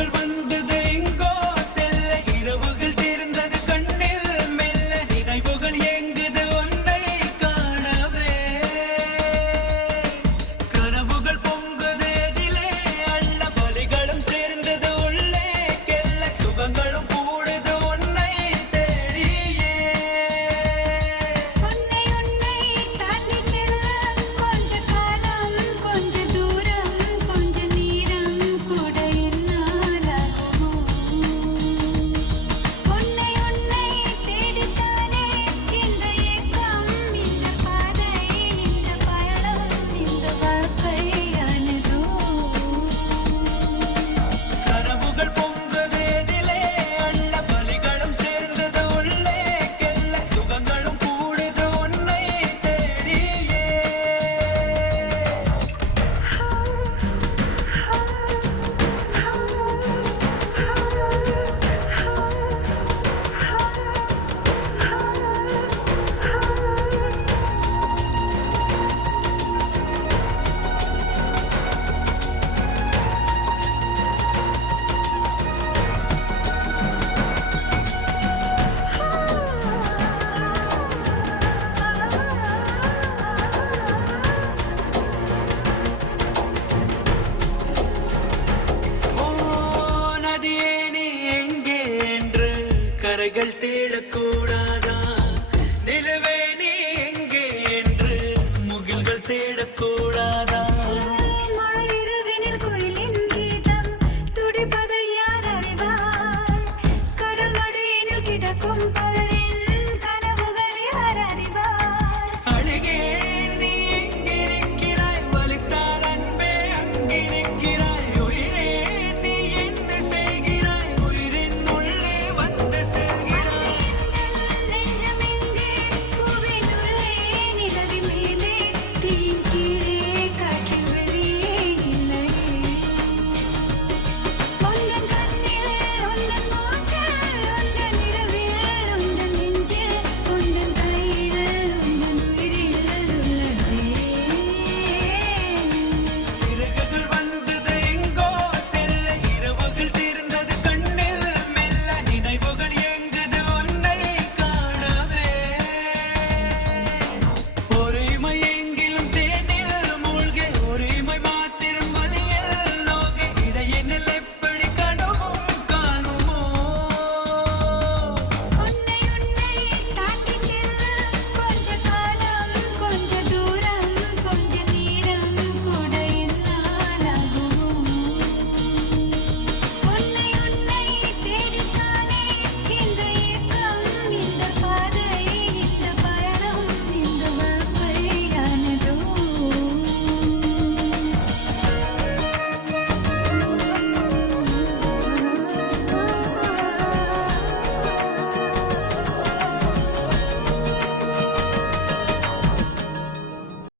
நினைவுகள் வந்தது எங்கோ செல்ல இரவுகள் தெரிந்தது கண்ணில் மெல்ல நினைவுகள் எங்குது உன்னை காணவே கனவுகள் பொங்குது எதிலே அள்ள வலிகளும் சேர்ந்தது உள்ளே கெல்ல சுகங்களும் கூடுது உன்னை தேடியே உன்னை உன்னை தாண்டி செல்ல கொஞ்ச காலம் கொஞ்ச தூரம் கொஞ்ச நேரம் கூட என்னாலாகுமோ உன்னை உன்னை தேடித்தானே இந்த ஏக்கம் இந்த பாதை இந்த பயணம் இந்த வாழ்க்கையானதோ கனவுகள் பொங்குது எதிலே அள்ள வலிகளும் சேர்ந்தது உள்ளே கெல்ல சுகங்களும் கூடுது உன்னை தேடியே ஓ நதியே நீ எங்கே என்று கரைகள் தேடக்கூட